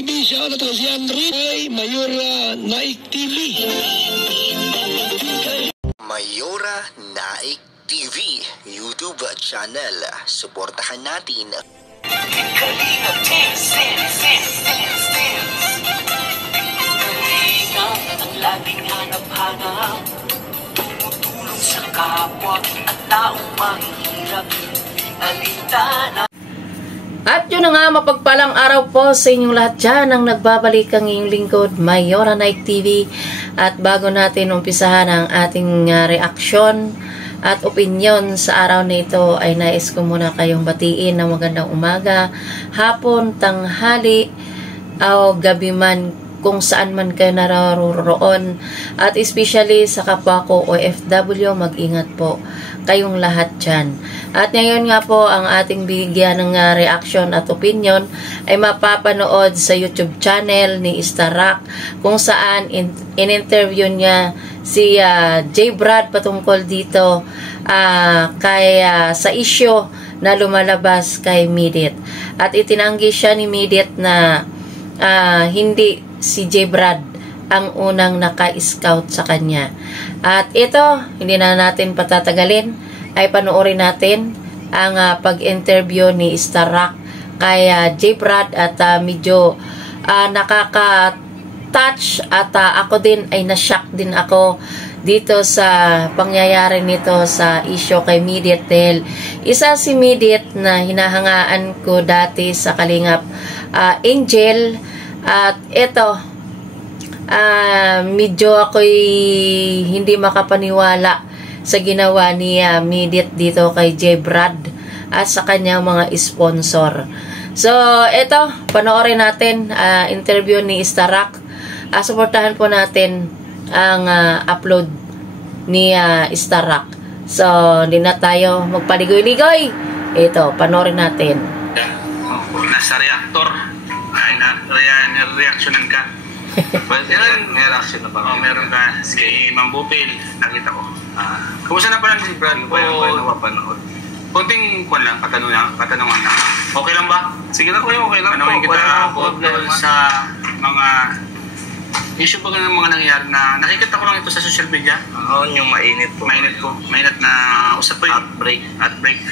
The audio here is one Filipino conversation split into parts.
Siya na to si Henry ay Mayora Naik TV. Mayora Naik TV YouTube channel. Suportahan natin. Kalinga ang laging hanap-hanap, tumutulong sa kapwa at taong mahihirap, alintana. At yun na nga, mapagpalang araw po sa inyong lahat dyan ang nagbabalik ang inyong lingkod, Mayora Naik TV. At bago natin umpisahan ang ating reaksyon at opinyon sa araw na ito, ay nais ko muna kayong batiin ng magandang umaga, hapon, tanghali, o gabi man, kung saan man kayo naroroon. At especially sa kapwa ko OFW, mag-ingat po kayong lahat dyan. At ngayon nga po, ang ating bigyan ng reaction at opinion ay mapapanood sa YouTube channel ni Starrock, kung saan in-interview niya si J. Brad patungkol dito sa issue na lumalabas kay Midit. At itinanggi siya ni Midit na hindi si J. Brad ang unang naka-scout sa kanya. At ito, hindi na natin patatagalin, ay panoorin natin ang pag-interview ni Starrock kay J. Brad. At medyo nakaka-touch at ako din ay na-shock din ako dito sa pangyayari nito sa issue kay Midit. Dahil isa si Midit na hinahangaan ko dati sa Kalingap Angel. At ito, medyo ako'y hindi makapaniwala sa ginawa ni Midit dito kay J. Brad at sa kanyang mga sponsor. So, ito, panoorin natin interview ni Starrock. Suportahan po natin ang upload ni Starrock. So, hindi na tayo magpaligoy-ligoy. Ito, panoorin natin. Nasa reactor. Ay, reactionan ka. Well, may reaction na ba? Meron ka. Si Ma'am Bupil, nakita ko. Kumusta na pala si Brad? Napapanood. Konting kwan lang, katanungan lang. Okay lang ba? Sige na kuya, okay lang. Tanungin kita sa mga issue pa ng mga nangyayari na nakikita ko lang ito sa social media. Oo, yung mainit po. Mainit po. Mainit na usap po yun. Outbreak.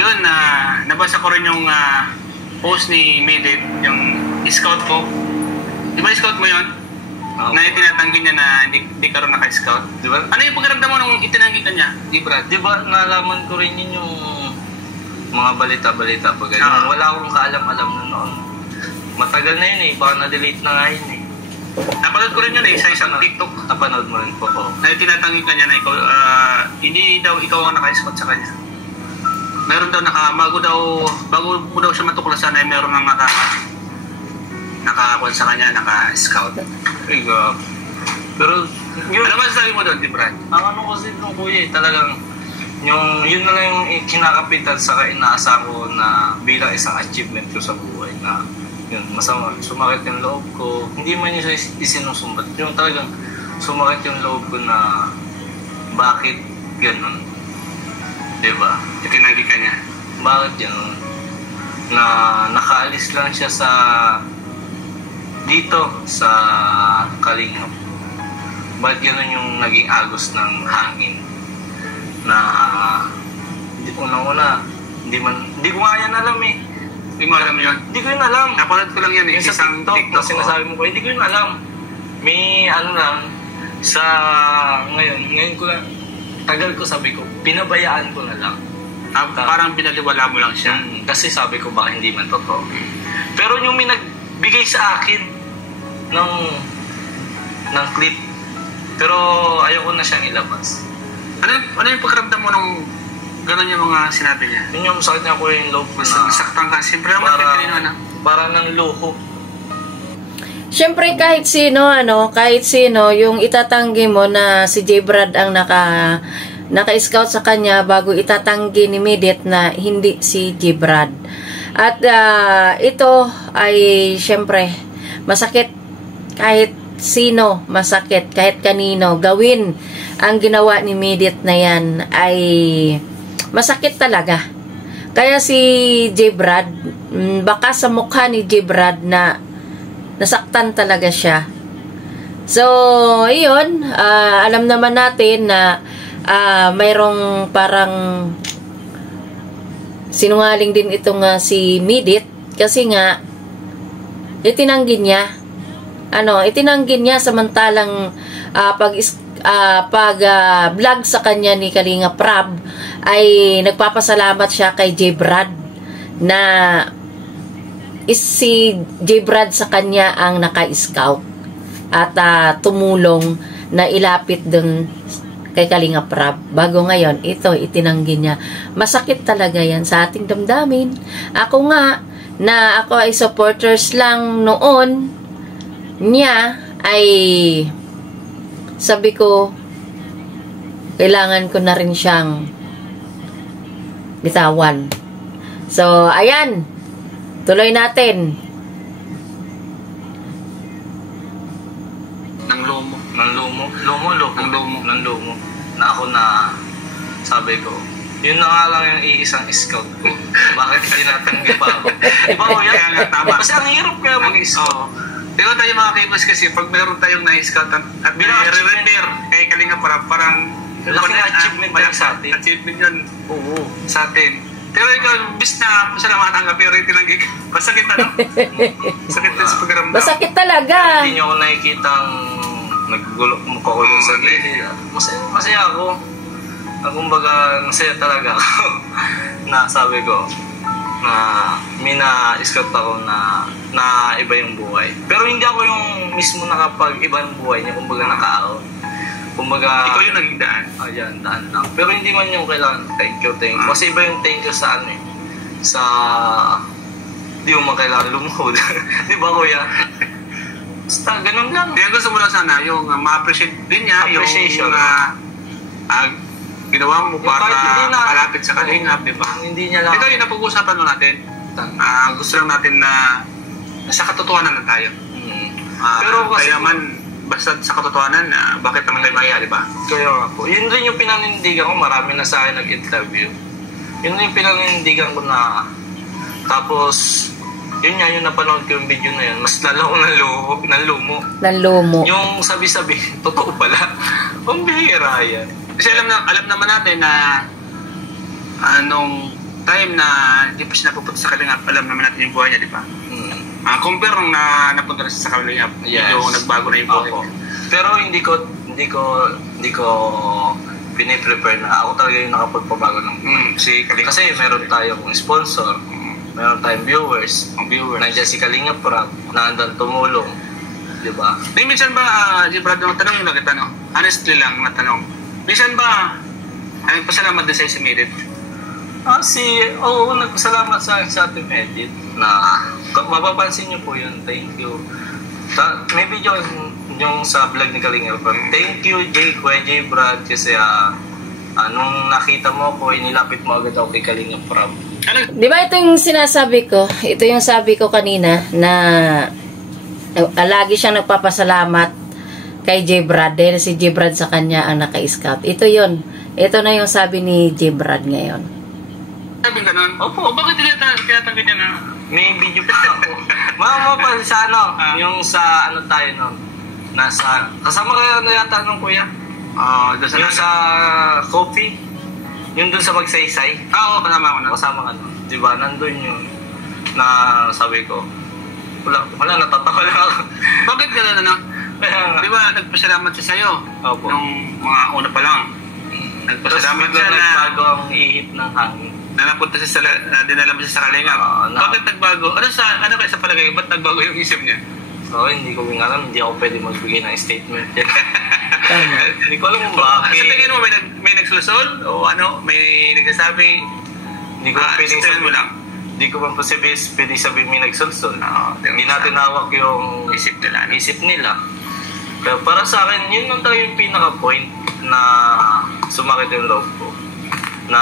Yun, nabasa ko rin yung post ni Midit, yung scout ko. Di ba scout mo yun? Na itinatanggi niya na hindi ka rin naka-scout. Di ba? Ano yung pagkaramdam mo nung itinanggi ka niya? Di ba nalaman ko rin yun yung mga balita-balita pa ganyan. Wala akong kaalam-alam na noon. Matagal na yun baka na-delete na nga yun Napanood ko rin yun sa isang TikTok. Napanood mo rin po ko. Na itinatanggi ka niya na ikaw, hindi daw ikaw ang naka-scout sa kanya. Meron daw bago mo daw siya matuklasan ay meron nang nakakuha sa kanya, naka-scout. Pero, ano masasabi mo doon, Di Brad? Ang ano kasi nung kuya, talagang, yun na lang yung kinakapitan sa inaasa ko na bilang isang achievement ko sa buhay na, yun, masama, sumakit yung loob ko. Hindi man yung isinusumbat. Yung talagang sumakit yung loob ko na, bakit ganun? Diba? Itinanggi ka niya. Bakit yun? Na nakaalis lang siya dito sa Kalingap. Bakit ganun yung naging agos ng hangin? Na unang-una, hindi ko nga yan alam Hindi mo alam yun? Hindi ko yun alam. Napanood ko lang yan yung sa TikTok na sinasabi mo ko, hindi ko yun alam. May ano lang, ngayon ko lang, tagal ko sabi ko, pinabayaan ko na lang. Parang binaliwala mo lang siya. Kasi sabi ko baka hindi man totoo. Pero yung may nagbigay sa akin ng clip, pero ayoko na siyang ilabas. Ano yung pagkaramdam mo nung gano'n yung mga sinabi niya? Yun yung sakit niya ko yung loob ko na nasaktan ka. Siyempre naman para ng luho. Siyempre kahit sino yung itatanggi mo na si J. Brad ang naka-scout sa kanya bago itatanggi ni Midit na hindi si J. Brad. At ito ay siyempre masakit kahit sino, masakit kahit kanino. Gawin ang ginawa ni Midit na yan ay masakit talaga. Kaya si J. Brad baka sa mukha ni J-Brad na nasaktan talaga siya. So, iyon, alam naman natin na mayroong parang sinungaling din itong si Midit kasi nga itinanggi niya. Itinanggi niya samantalang vlog sa kanya ni Kalinga Prab ay nagpapasalamat siya kay J-Brad na si J-Brad sa kanya ang naka-scout at tumulong na ilapit dun kay Kalinga Prab. Bago ngayon, ito itinanggi niya. Masakit talaga yan sa ating damdamin. Ako nga, na ako ay supporters lang noon niya, ay sabi ko, kailangan ko na rin siyang bitawan. So, ayan. Tuloy natin. Nang lumo. Na ako na sabi ko, yun na nga lang yung iisang scout ko. Bakit tinatanggi pa ako? Diba ko yan? Kaya nga, tama. Kasi ang hirap kaya mag-scout. Ikaw tayo mga kaimas kasi pag meron tayong na-scout at i-repair kay Kalinga parang Laking achievement yan sa atin. Achievement yun. Oo. Sa atin. Pero ikaw, bis na pasalamatan ka, pero itinanggi ka. Masakit Sakit din sa pagkaramdam. Masakit talaga. Hindi nyo ako nakikitang naggulok mo ko sa gilid. Masaya ako. Kumbaga, masaya talaga ako. Na sabi ko, na may na-scout ako na iba yung buhay. Pero hindi ako yung mismo nakapag-iba yung buhay niya, kumbaga naka-out. Kumbaga, ikaw yung naging daan. Ayan, daan lang. Pero hindi man yung kailangan, thank you. Kasi iba yung thank you sa sa, di mo man kailangan lumuhod. Di ba, kuya? Basta, ganun lang. Kaya gusto mo lang sana yung ma-appreciate din niya, appreciation. Yung ginawa mo para malapit sa Kalingap, di ba? Hindi niya lang. Ito yung napag-uusapan mo natin. Gusto lang natin na sa katotohanan na tayo. Pero kasi, kaya man, basta sa katotohanan, bakit naman tayo maya, di ba? Kaya nga po. Yun rin yung pinanindigan ko. Marami na sa akin nag-interview. Yun rin yung pinanindigan ko na tapos, yun nga yung napanood ko yung video na yun. Mas lalaw ng lumo. Yung sabi-sabi, totoo pala. Ang bihira yan. Kasi alam naman natin na nung time na hindi pa siya napupunta sa Kalingap, alam naman natin yung buhay niya, di ba? Compare nung napunta na siya sa Kalingap, yung nagbago na yung buhay niya. Pero hindi ko piniprepare na ako talaga yung nakapagpabago ng buhay. Kasi meron tayong sponsor, meron tayong viewers. Nandiyan si Kalinga Prab, naandang tumulong. Di ba? Minsan ba, si Brad, tanong yung nagtanong, honestly lang na tanong, minsan ba, pasalamat din sa'yo si Midit? Oo, nagpasalamat sa Team Edit na mapapansin niyo po yun. Thank you. May video yung sa vlog ni Kalinga Prab. Thank you, Kuya J. Brad, kasi nung nakita mo ko, inilapit mo agad ako kay Kalinga Prab. Di ba ito yung sinasabi ko? Ito yung sabi ko kanina na lagi siyang nagpapasalamat kay J-Brad dahil si J-Brad sa kanya ang naka-scout. Ito yun. Ito na yung sabi ni J-Brad ngayon. Sabi ganun? Opo. Bakit tinatanggi niya na? May video pa ako. Mama sa yung sa tayo no. Kasama kayo na yata nung kuya? Yung sa coffee. Yung dun sa magsaysay. Oo, kasama ko na. Kasama ka no. Diba, nandun yun. Na sabi ko, wala, natatawa lang ako. Bakit gano'n Di ba, nagpasalamat siya sa'yo? Opo. Nung mga una pa lang. Nagpasalamat siya na nagbago ang ihip ng hangin. Na napunta siya dinala mo siya sa Kalingap. Bakit nagbago? Ano kayo sa palagay? Ba't nagbago yung isip niya? Hindi ko alam. Hindi ako pwede magbigay ng statement yan. Hindi ko alam kung bakit. Sa tingin mo, may nagsulusol? O may nagsasabi? Hindi ko pwede sabihin mo lang. Hindi ko man pwede sabihin may nagsulsol. Hindi natin hawak yung isip nila. Pero para sa akin, yun lang talaga yung pinaka-point na sumakit yung loob ko. Na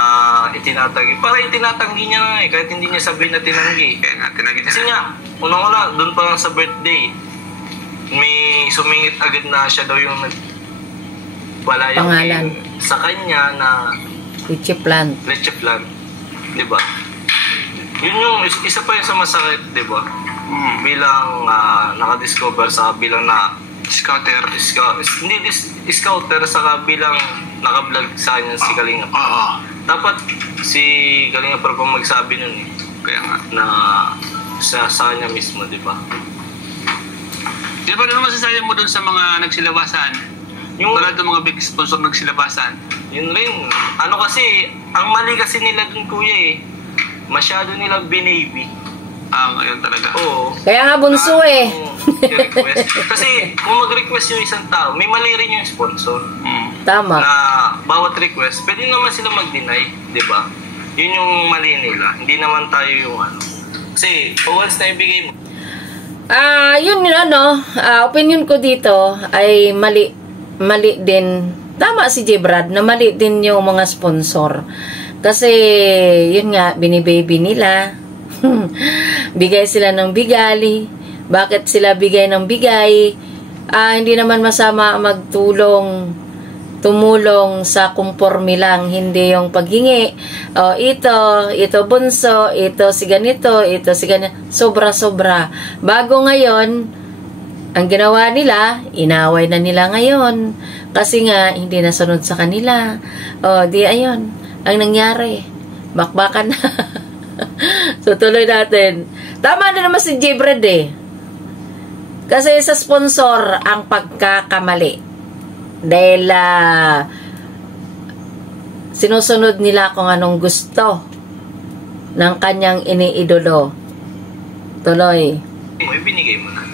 itinatanggi. Para itinatanggi niya na kahit hindi niya sabihin na tinanggi. Kaya nga, tinanggi niya. Kasi nga, unang-una, doon pa lang sa birthday, may sumingit agad na siya daw yung wala yung pangalan sa kanya na Leche Plant. Diba? Yun yung isa pa yung sa masakit, di ba? Bilang nakadiscover sa bilang na Scouter. Hindi scouter sa bilang naka-vlog sa kanya si Kalinga. Oo. Dapat si Kalinga pa magsabi nun eh. Kaya nga. Na sa kanya mismo, di ba? Di ba naman masasabi mo dun sa mga nagsilabasan? Yung Tulad ng mga big sponsor nagsilabasan. yun rin. Ano kasi, ang mali kasi nila dun kuya eh. Masyado nila binaby. Ngayon talaga. Oo. Kaya nga bunso eh. I-request. Kasi kung mag-request yung isang tao, may mali rin yung sponsor. Tama. Na bawat request, pwede naman sila mag-deny, di ba? Yun yung mali nila. Hindi naman tayo yung ano. Kasi once na ibigay mo. Yun opinion ko dito ay mali din. Tama si J. Brad na mali din yung mga sponsor. Kasi yun nga, binibaby nila. Bigay sila ng bigali. Bakit sila bigay ng bigay? Hindi naman masama tumulong sa kumpormi lang, hindi yung paghingi. Ito bunso, ito si ganito, ito si ganito. Sobra-sobra. Bago ngayon, ang ginawa nila, inaway na nila ngayon. Kasi nga, hindi nasunod sa kanila. Di ayun. Ang nangyari, bakbakan na. So, tuloy natin. Tama na naman si J. Brad eh. Kasi sa sponsor ang pagkakamali. Dahil sinusunod nila kung anong gusto ng kanyang iniidolo. Tuloy. Ibinigay mo na.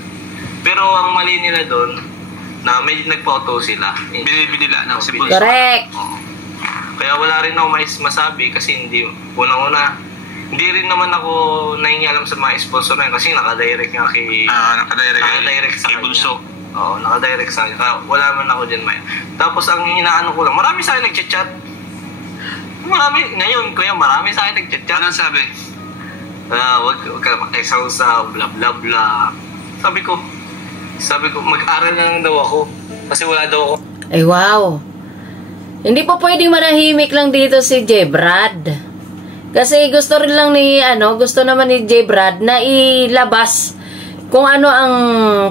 Pero ang mali nila doon, na may nagpa-auto sila. Binibili nila ng sponsor. Correct. Kaya wala rin ako masabi kasi hindi, unang-una, hindi rin naman ako nahingialam sa mga sponsor na yun kasi nakadirect nga kay... nakadirect sa kanya. Bunso. Oo, nakadirect sa kanya. Kaya wala man ako dyan, May. Tapos ang inaano ko lang, marami sa akin nag-chat. Ngayon, kuya, marami sa akin nag-chat. Anong sabi? Wag ka makisawsaw, bla bla bla. Sabi ko, mag-aral na lang daw ako. Kasi wala daw ako. Ay, wow. Hindi po pwedeng manahimik lang dito si J. Brad. Kasi gusto naman ni J. Brad na ilabas kung ano ang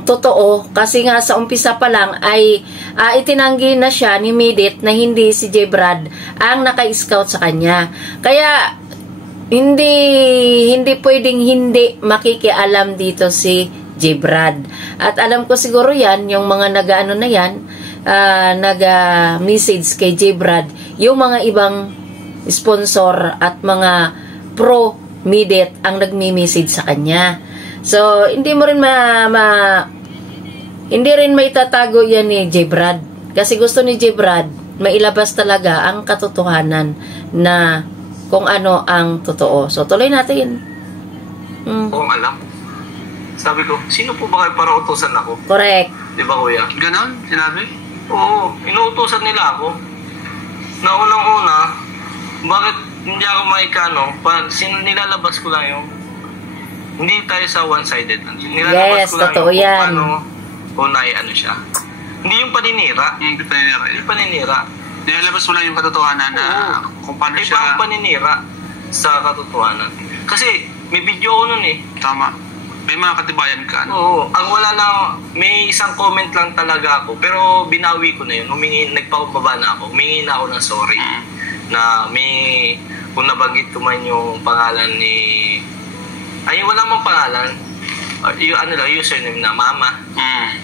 totoo. Kasi nga sa umpisa pa lang ay itinanggi na siya ni Midit na hindi si J. Brad ang naka-scout sa kanya. Kaya hindi pwedeng hindi makikialam dito si J. Brad. At alam ko siguro yan, yung mga nag-message kay J. Brad, yung mga ibang sponsor at mga pro-Midit ang nagmi-message sa kanya. So, hindi rin maitatago yan ni J. Brad. Kasi gusto ni J. Brad, mailabas talaga ang katotohanan na kung ano ang totoo. So, tuloy natin. Kung alam. Sabi ko, sino po ba kayo para utusan ako? Correct. Di ba, kuya? Ganon? Sinabi? Oo, inuutusan nila ako. Na unang-una, bakit hindi ako nilalabas ko lang yung hindi tayo sa one-sided. Nilalabas ko lang totoo yung yan. kung siya. Hindi yung paninira. Hindi paninira. Nilalabas mo lang yung katotohanan na kung paano siya... Iba ang paninira sa katotohanan. Kasi may video ko nun eh. Tama. May mga katibayan ka. Oo. Ang wala lang, may isang comment lang talaga ako. Pero binawi ko na yun. Nagpakababa na ako. Humingi na ako ng sorry. Na kung nabanggit ko man yung pangalan ni... Ay, wala mang pangalan. Username na Mama.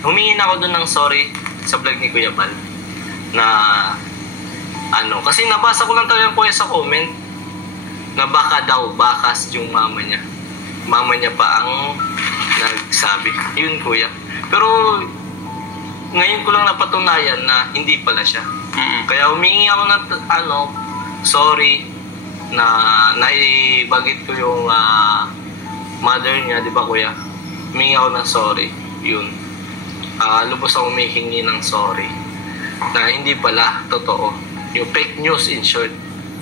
Humingi na ako dun ng sorry sa vlog ni Kuya Bal. Na, kasi nabasa ko lang talaga po sa comment na baka daw, bakas yung mama niya. Mama niya pa ang nagsabi. Yun, kuya. Pero, ngayon ko lang napatunayan na hindi pala siya. Kaya humingi ako ng, sorry, na naibagit ko yung mother niya, di ba, kuya? Humingi ako ng sorry. Yun. Lubos ako humihingi ng sorry. Na hindi pala totoo. Yung fake news, in short.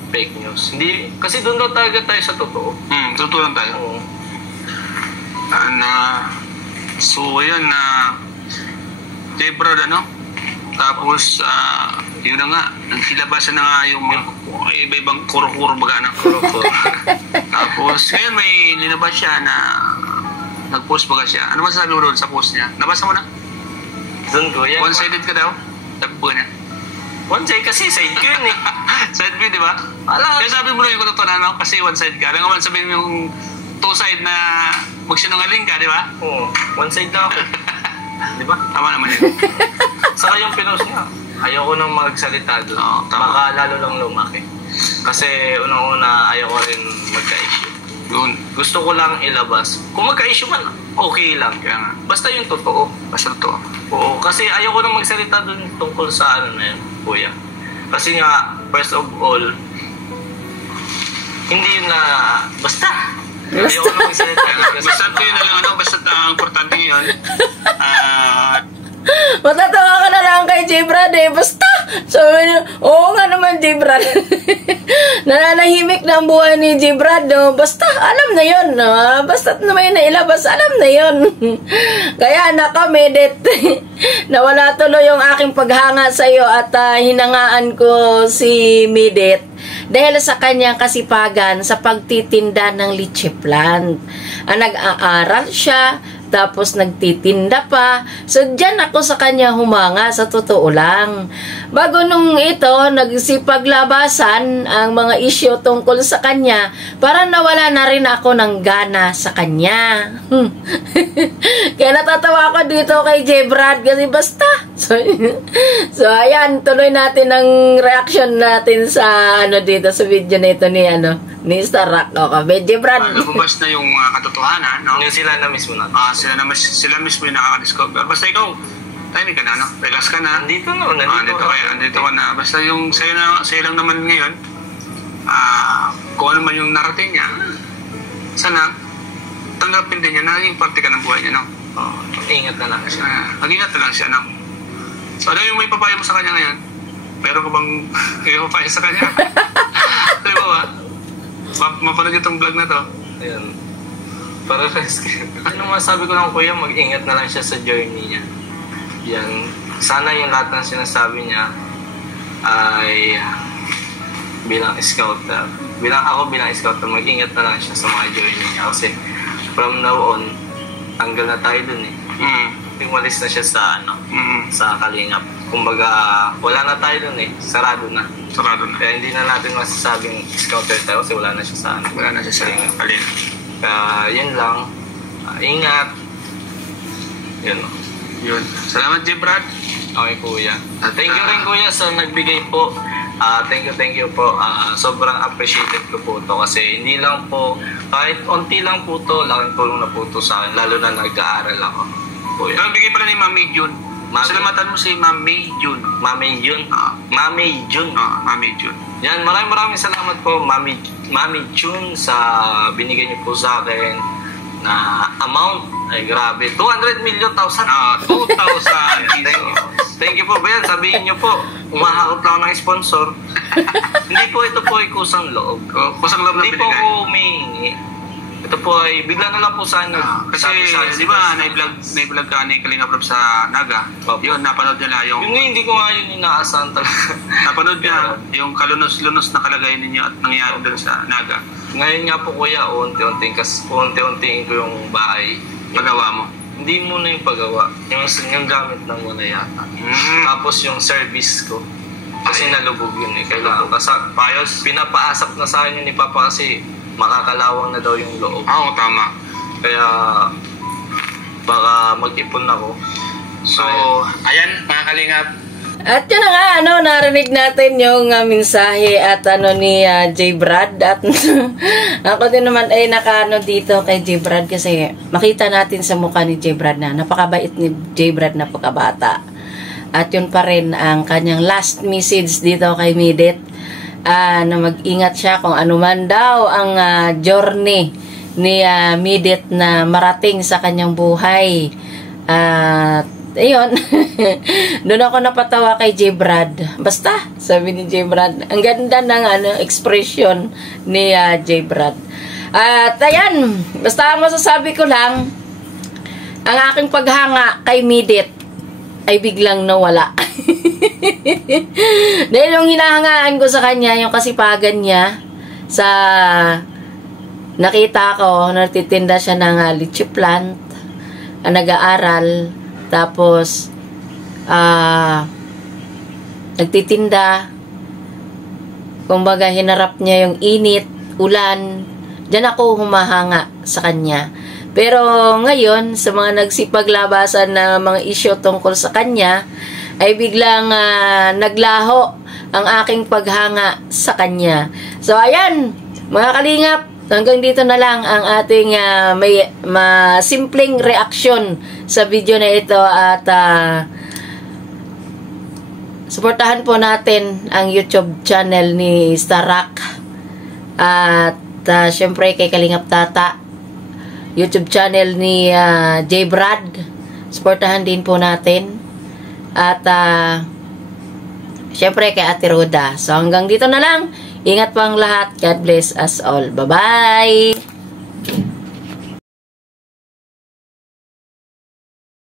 Fake news. Hindi, kasi doon daw talaga tayo sa totoo. Totoo lang tayo. Oo. So, ayan na J. Brad, tapos Yun na nga, nagsilabasan na nga yung iba-ibang kuro-kuro baga na. Tapos, ngayon may linabas siya na nag-post baga siya. Ano masasabi mo doon sa post niya? Nabasa mo na? Doon ko yan. One-sided ka daw? Tapo niya. One-sided kasi, side ko yun eh. Side view, di ba? Kaya sabi mo na yung katotohanan ako kasi one-side ka. Alam nga sabihin yung two-side na magsinungaling ka, di ba? Oo, one-side na ako. Di ba? Tama naman yun. Saka yung pinost niya, ayoko nang magsalita doon. Oo, tama. Baka lalo lang lumaki. Kasi unang-una, ayoko rin magka-issue. Yun. Gusto ko lang ilabas. Kung magka-issue man, okay lang. Kaya nga. Basta yung totoo. Basta totoo. Oo, kasi ayoko nang magsalita doon tungkol sa ano na yun, kuya. Kasi nga, first of all, hindi yun na basta. Ayoko nang magsalita. Basta ko yun na lang, ano, basta ang importante yun. Matatawa ka na lang kay J-Brad eh. Basta! Sabi niya, oo nga naman J-Brad. Nananahimik na ang buhay ni J-Brad. No? Basta, alam na yun. No? Basta naman nailabas, alam na yun. Kaya nakamedit. Nawala tuloy yung aking paghanga sa iyo at hinangaan ko si Midit. Dahil sa kanyang kasipagan sa pagtitinda ng litchi plant. Nag-aaral siya, tapos nagtitinda pa. So, dyan ako sa kanya humanga, sa totoo lang. Bago nung ito, nagsipaglabasan ang mga isyo tungkol sa kanya, parang nawala na rin ako ng gana sa kanya. Kaya natatawa ako dito kay J-Brad kasi basta. So, ayan, tuloy natin ang reaction natin sa dito sa video na ito ni Star Rock. Okay, J-Brad. Lumabas na yung katotohanan, no? Yung sila na mismo na. Sila mismo yung nakaka-discover. Basta ikaw, timing ka na, no? Relax ka na. Nandito na. Nandito ka na. Basta yung sa'yo lang naman ngayon, kung ano man yung narating niya, sana, tanggapin din niya na yung parte ka ng buhay niya, no? Ingat na lang siya. Mag-ingat na lang siya, no? So, ano yung may papayo mo sa kanya ngayon? Meron ka bang papayo sa kanya? Sabi mo ba? Mapanood itong vlog na to. Ayan. Para ano masabi ko lang kuya, mag-ingat na lang siya sa journey niya. Yan. Sana yung lahat ng sinasabi niya ay bilang scout. Bilang scout, mag-ingat na lang siya sa mga journey niya. Kasi from now on, tanggal na tayo dun eh. Umalis na siya sa sa Kalingap. Kumbaga, wala na tayo dun eh. Sarado na. Kaya hindi na natin masasabing scouter tayo kasi wala na siya sa Wala na siya sa Kalingap. Yun lang. Ingat. Yun. Salamat, J-Brad. Okay, kuya. Thank you rin, kuya, sa nagbigay po. Thank you po. Sobrang appreciated ko po to kasi hindi lang po, kahit onti lang po to, laking tulong na po to sa akin, lalo na nag-aaral ako. Kuya. Bigay pala ni Mami Jun. Salamatan mo si Mami Jun. Mami Jun? Mami Jun. Mami Jun. Yan, maraming salamat po, Mami Jun, sa binigay niyo po sa akin na amount. Ay, grabe. 200 million. 2,000. Thank you po, Ben. Sabihin niyo po, umahakot lang ng sponsor. Hindi po, ito po ay kusang loob. Kusang loob na hindi binigay. Po ako humihingi. Ito po ay bigla na lang po sa ano. Kasi, di ba, na-vlog ka ni Kalinga Prab sa Naga. Yun, napanood nila yung... Yung hindi ko nga yun inaasahan talaga. Napanood niya yung kalunos-lunos na kalagayan ninyo at nangyayari doon sa Naga. Ngayon nga po, kuya, unti-untiin ko yung bahay. Pagawa mo? Hindi muna yung paggawa. Yung gamit na muna yata. Tapos yung service ko. Kasi nalubog yun eh. Kailangan payos. Pinapaasap na sa akin yun ni Papa kasi makakalawang na daw yung loob. Oo, tama. Kaya baka mag-ipon ako. So, ayan mga Kalingap. At yun na nga, narinig natin yung mensahe at ni J-Brad. At ako din naman ay dito kay J-Brad kasi makita natin sa mukha ni J-Brad na napakabait ni J-Brad na pagkabata. At yun pa rin ang kanyang last message dito kay Midit. Na mag-ingat siya kung ano man daw ang journey ni Midit na marating sa kanyang buhay. Ayun. Doon ako napatawa kay J-Brad. Basta, sabi ni J-Brad, ang ganda ng expression ni J-Brad. At ayan, basta masasabi ko lang, ang aking paghanga kay Midit ay biglang nawala. Dahil yung hinahangaan ko sa kanya, yung kasipagan niya, sa nakita ko, natitinda siya ng lychee plant, nag-aaral, tapos nagtitinda, kumbaga hinarap niya yung init, ulan, diyan ako humahanga sa kanya. Pero ngayon, sa mga nagsipaglabasan na mga isyu tungkol sa kanya, ay biglang naglaho ang aking paghanga sa kanya. So, ayan, mga kalingap, hanggang dito na lang ang ating may simpleng reaksyon sa video na ito at suportahan po natin ang YouTube channel ni Starak at syempre kay Kalingap Tata, YouTube channel ni J. Brad, suportahan din po natin at syempre kay Ate Roda. So hanggang dito na lang, ingat po ang lahat, God bless us all, bye bye.